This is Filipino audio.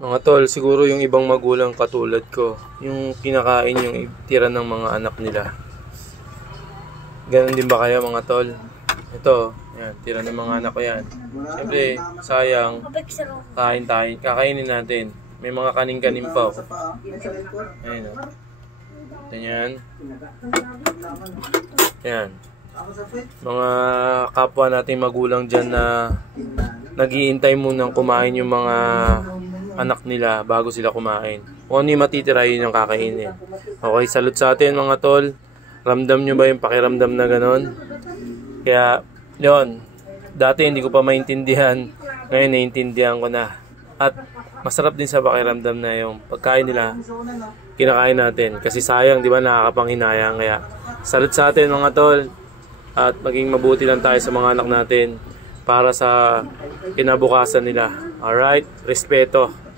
Mga tol, siguro yung ibang magulang katulad ko, yung kinakain yung tira ng mga anak nila. Ganon din ba kaya mga tol? Ito, yan, tira ng mga anak ko yan. Siyempre, sayang, kakainin natin. May mga kanin-kanin pa. Ayun o. Ganyan. Yan. Mga kapwa natin magulang dyan na nag-iintay munang kumain yung mga anak nila bago sila kumain. Kung ano yung matitira, yun yung kakainin. Okay, salute sa atin mga tol. Ramdam nyo ba yung pakiramdam na ganon? Kaya, yun. Dati hindi ko pa maintindihan. Ngayon, naiintindihan ko na. At masarap din sa pakiramdam na yung pagkain nila, kinakain natin. Kasi sayang, di ba, nakakapanghinayang. Kaya, salute sa atin mga tol. At maging mabuti lang tayo sa mga anak natin para sa kinabukasan nila. Alright? Respeto.